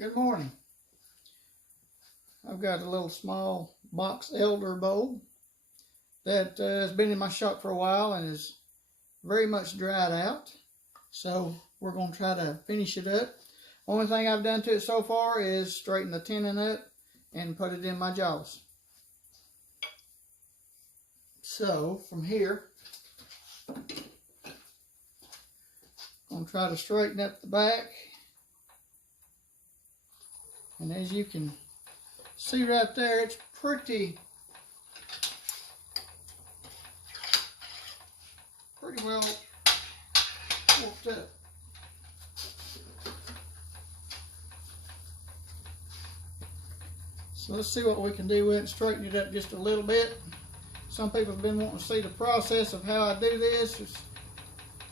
Good morning. I've got a little small box elder bowl that has been in my shop for a while and is very much dried out. So we're going to try to finish it up. Only thing I've done to it so far is straighten the tenon up and put it in my jaws. So from here, I'm going to try to straighten up the back. And as you can see right there, it's pretty well warped up. So let's see what we can do with it and straighten it up just a little bit. Some people have been wanting to see the process of how I do this. It's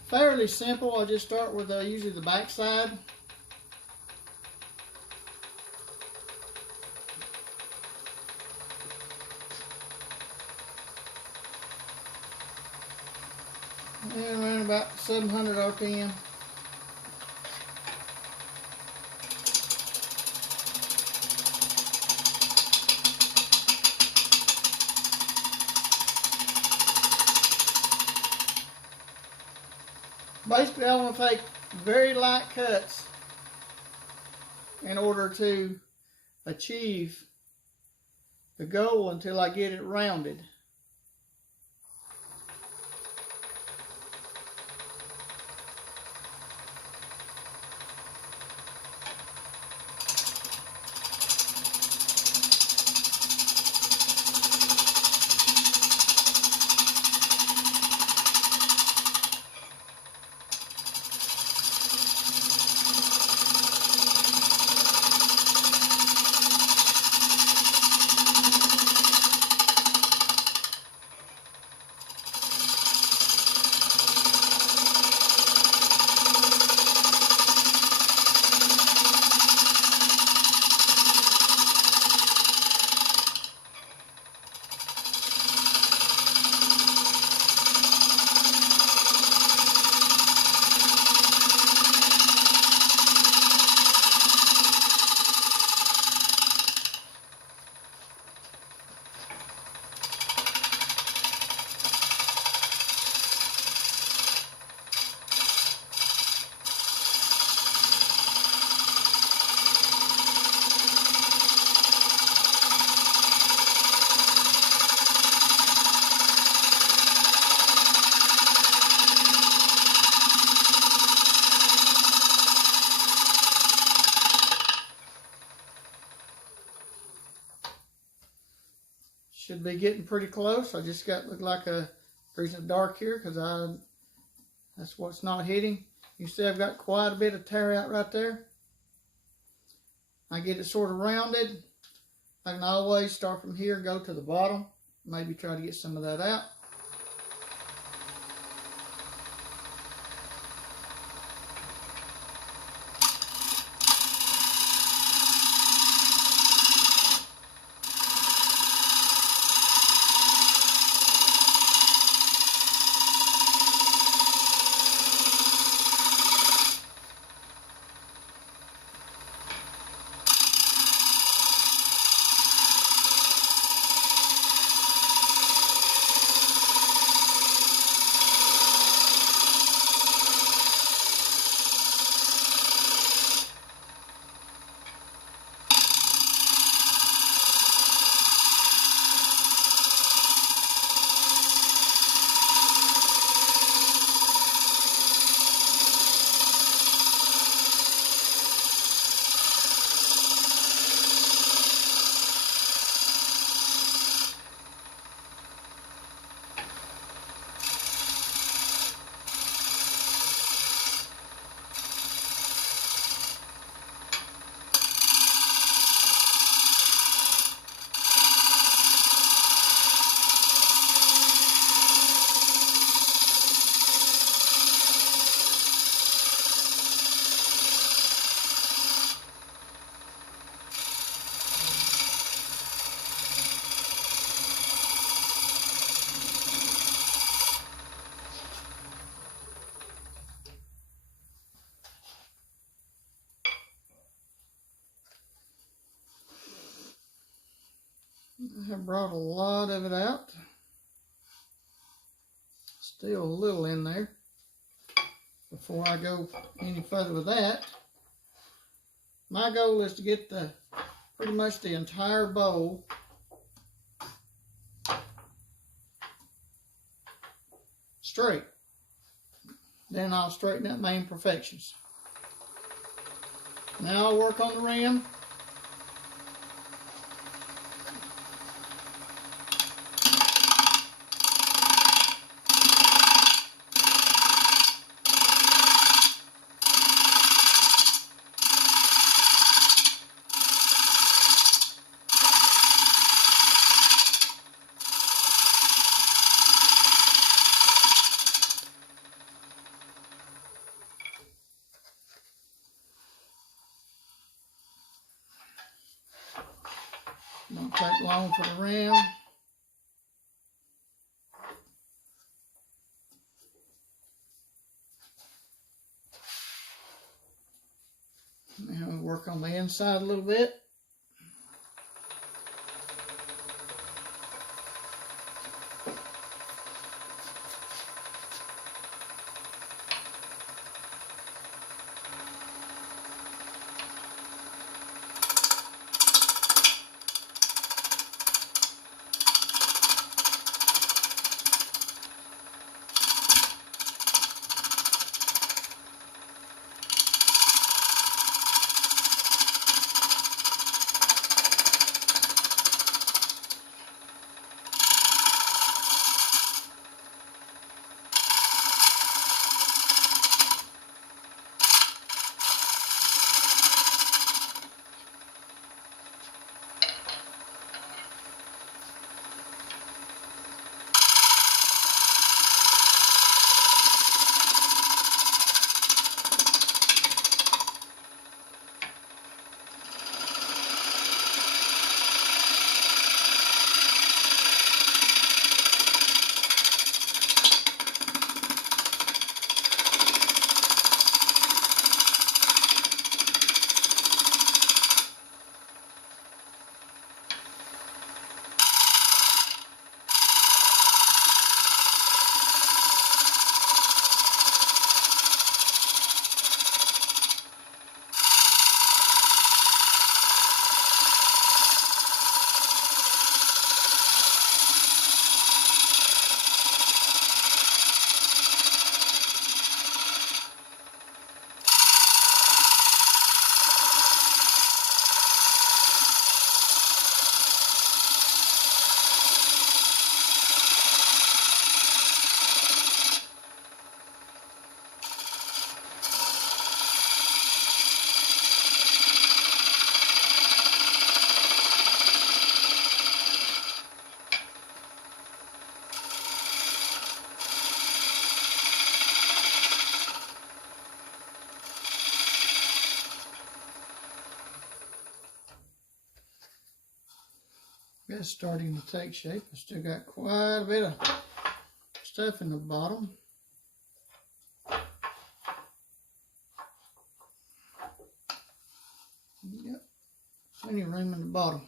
fairly simple. I just start with usually the back side. And around about 700 RPM. Basically, I want to take very light cuts in order to achieve the goal until I get it rounded. Should be getting pretty close. I just got look like a reason dark here because that's what's not hitting. You see I've got quite a bit of tear out right there. I get it sort of rounded. I can always start from here, go to the bottom, maybe try to get some of that out. I have brought a lot of it out. Still a little in there. Before I go any further with that, my goal is to get pretty much the entire bowl straight. Then I'll straighten up my imperfections. Now I'll work on the rim. Won't take long for the rim. Now we'll work on the inside a little bit. It's starting to take shape. I still got quite a bit of stuff in the bottom. Yep, plenty of room in the bottom.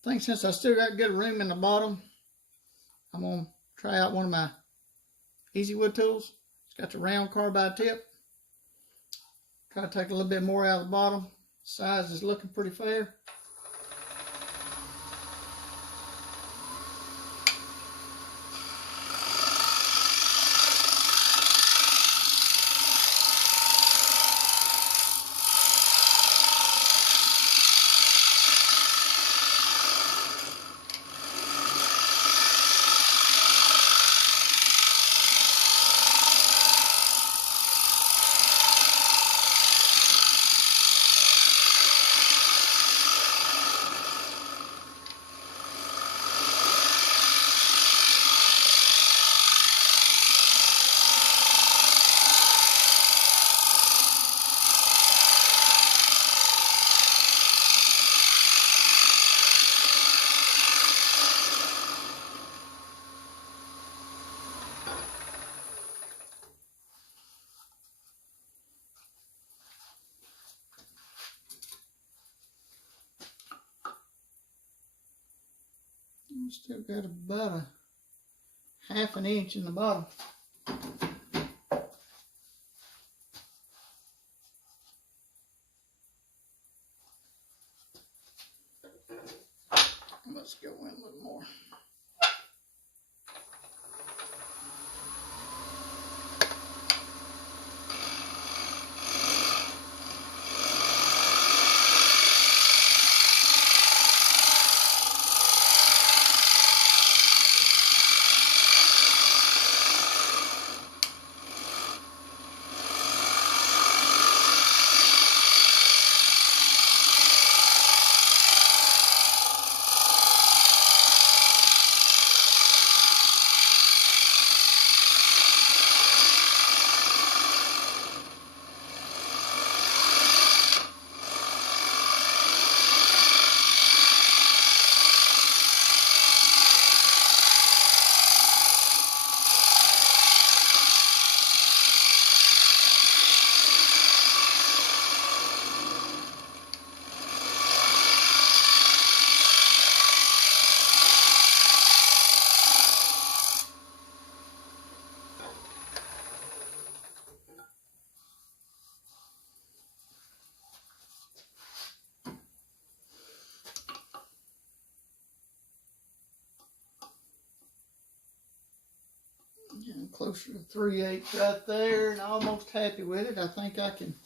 I think since I still got good room in the bottom, I'm going to try out one of my Easy Wood tools. It's got the round carbide tip. Try to take a little bit more out of the bottom. Size is looking pretty fair. Still got about a half an inch in the bottom. Let's go in a little more. Getting closer to 3/8 right there, and almost happy with it. I think I can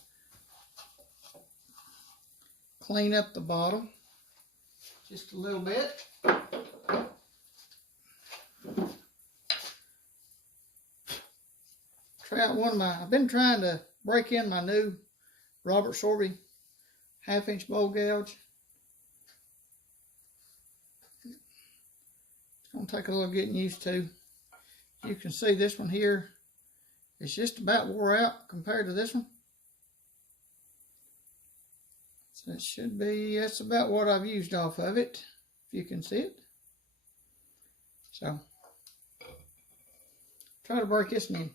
clean up the bottom just a little bit. Try out I've been trying to break in my new Robert Sorby 1/2 inch bowl gouge. It's going to take a little getting used to. You can see this one here is just about wore out compared to this one. So it should be, that's about what I've used off of it, if you can see it. So, try to break this one in.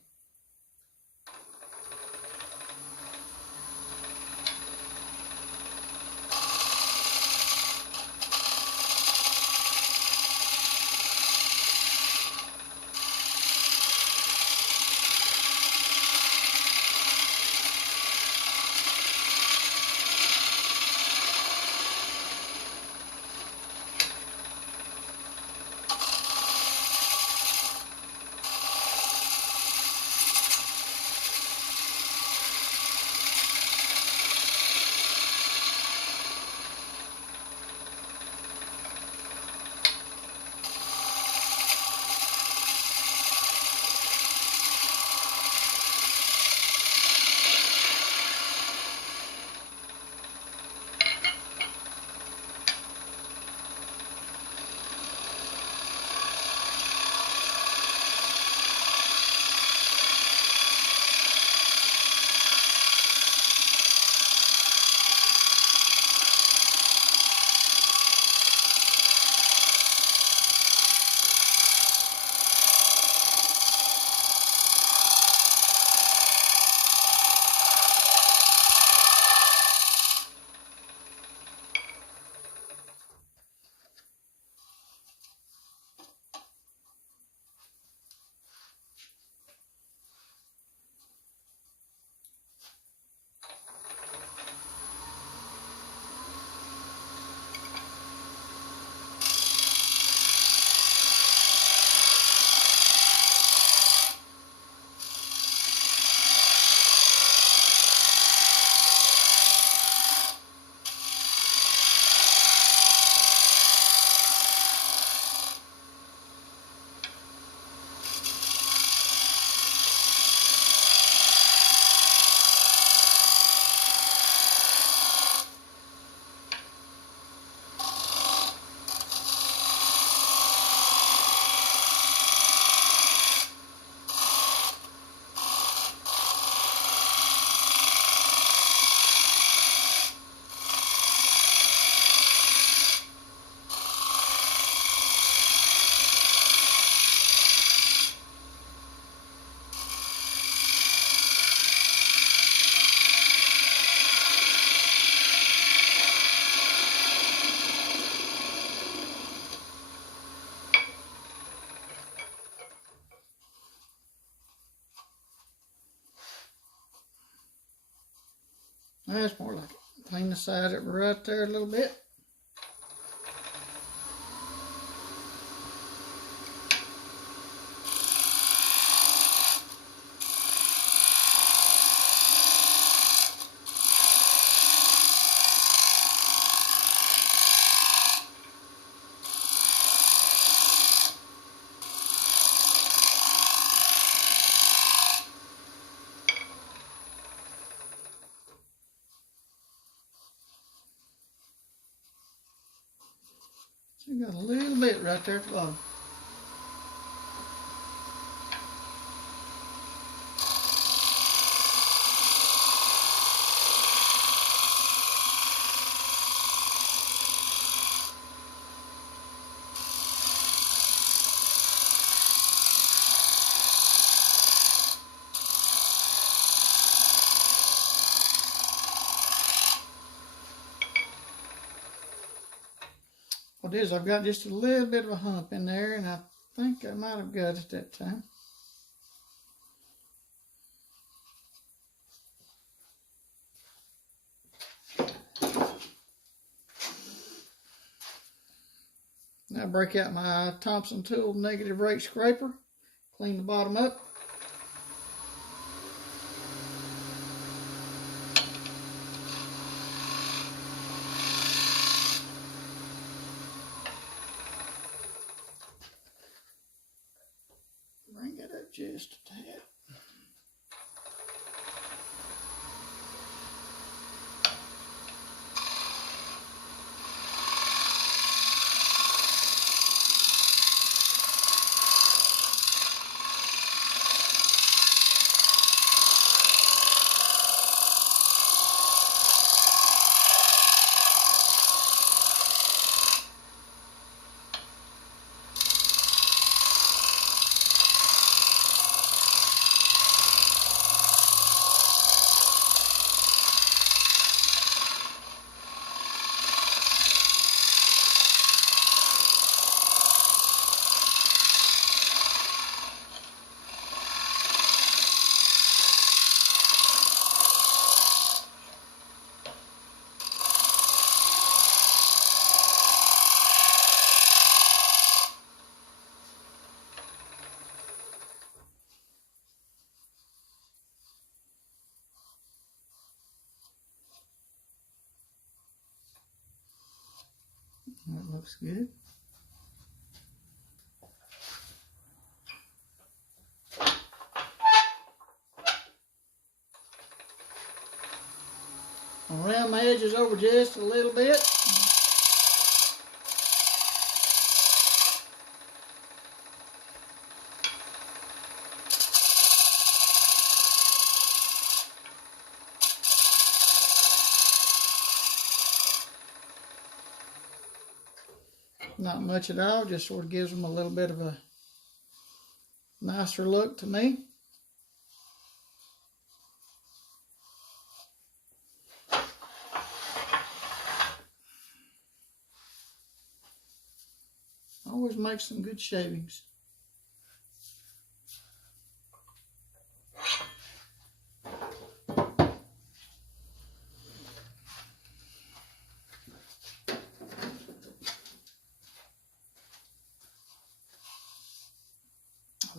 That's more like it. Clean the side of it right there a little bit. So you got a little bit right there at the bottom. What it is, I've got just a little bit of a hump in there, and I think I might have got it that time. Now break out my Thompson Tool negative rake scraper, clean the bottom up. Bring it up just a tad. That looks good. I'll round my edges over just a little bit. Not much at all, just sort of gives them a little bit of a nicer look to me. Always makes some good shavings.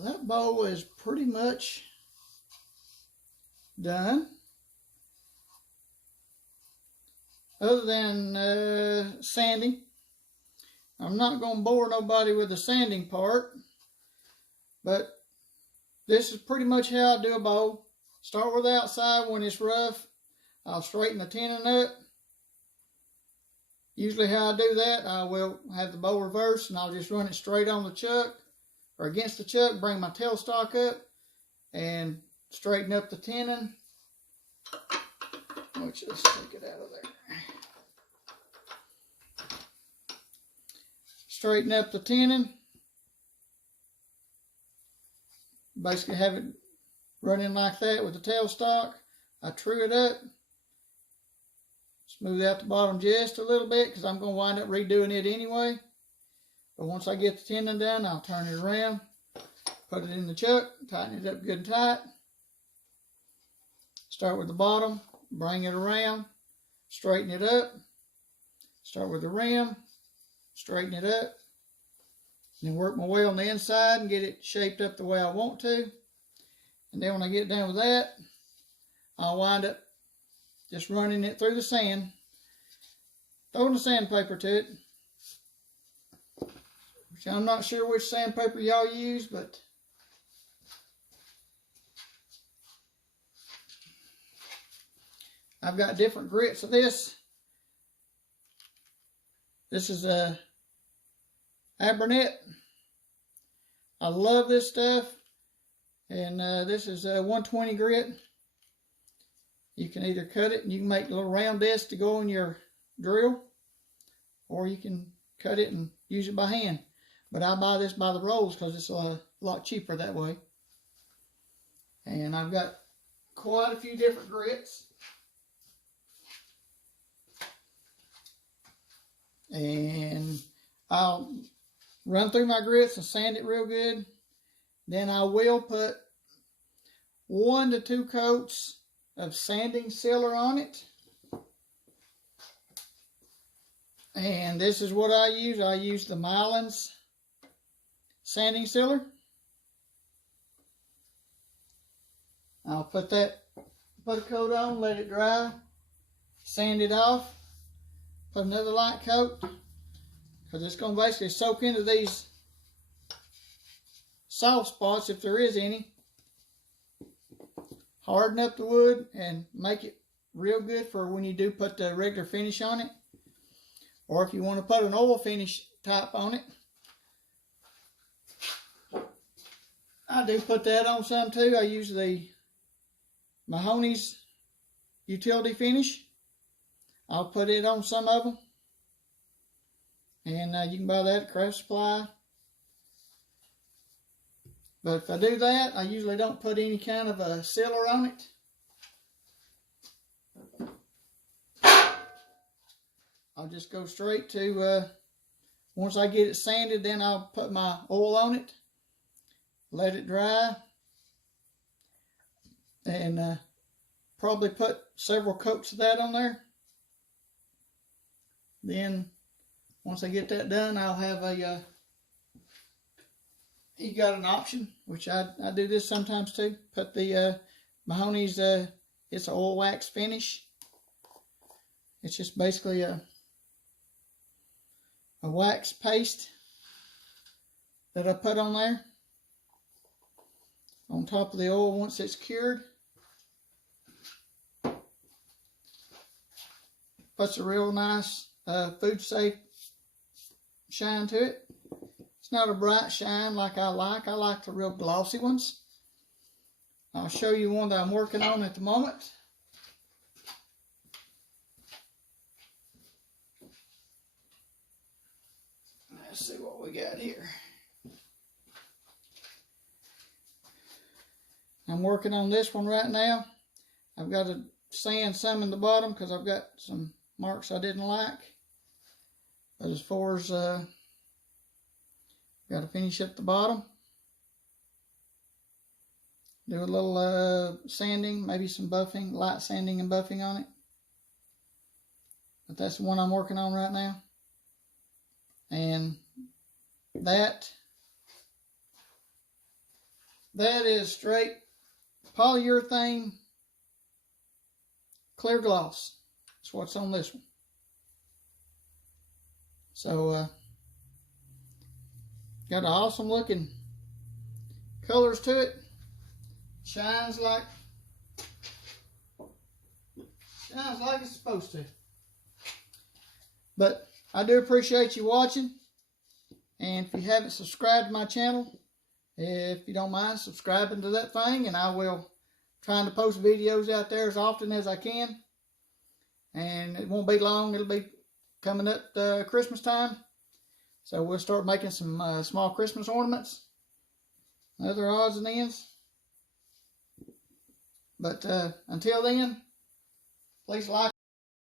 That bowl is pretty much done. Other than sanding. I'm not going to bore nobody with the sanding part, but this is pretty much how I do a bowl. Start with the outside when it's rough. I'll straighten the tenon up. Usually how I do that, I will have the bowl reversed and I'll just run it straight on the chuck or against the chuck, bring my tailstock up and straighten up the tenon. Let's just take it out of there. Straighten up the tenon. Basically have it running like that with the tailstock. I true it up. Smooth out the bottom just a little bit because I'm going to wind up redoing it anyway. But once I get the tenon done, I'll turn it around, put it in the chuck, tighten it up good and tight. Start with the bottom, bring it around, straighten it up. Start with the rim, straighten it up, then work my way on the inside and get it shaped up the way I want to. And then when I get done with that, I'll wind up just running it through the sand, throwing the sandpaper to it. Which I'm not sure which sandpaper y'all use, but I've got different grits of this. This is a Abranet. I love this stuff. And this is a 120 grit. You can either cut it and you can make little round discs to go on your drill, or you can cut it and use it by hand. But I buy this by the rolls because it's a lot cheaper that way. And I've got quite a few different grits. And I'll run through my grits and sand it real good. Then I will put 1 to 2 coats of sanding sealer on it. And this is what I use. I use the Mylands sanding sealer. I'll put a coat on, let it dry, sand it off, put another light coat, because it's going to basically soak into these soft spots, if there is any. Harden up the wood and make it real good for when you do put the regular finish on it. Or if you want to put an oil finish type on it. I do put that on some too. I use the Mahoney's utility finish. I'll put it on some of them. And you can buy that at Craft Supply. But if I do that, I usually don't put any kind of a sealer on it. I'll just go straight to, once I get it sanded, then I'll put my oil on it, let it dry, and probably put several coats of that on there. Then, once I get that done, I'll have a, you got an option, which I do this sometimes too. Put the Mahoney's, it's an oil wax finish. It's just basically a wax paste that I put on there on top of the oil once it's cured. Puts a real nice food safe shine to it. It's not a bright shine like I like. I like the real glossy ones. I'll show you one that I'm working on at the moment. Let's see what we got here. I'm working on this one right now. I've got to sand some in the bottom because I've got some marks I didn't like. But as far as got to finish at the bottom. Do a little sanding, maybe some buffing, light sanding and buffing on it. But that's the one I'm working on right now. And that is straight polyurethane clear gloss. That's what's on this one. So, got an awesome looking colors to it. Shines like it's supposed to. But I do appreciate you watching. And if you haven't subscribed to my channel, if you don't mind subscribing to that thing, and I will try to post videos out there as often as I can. And it won't be long. It'll be coming up Christmas time. So we'll start making some small Christmas ornaments. Other odds and ends. But until then, please like.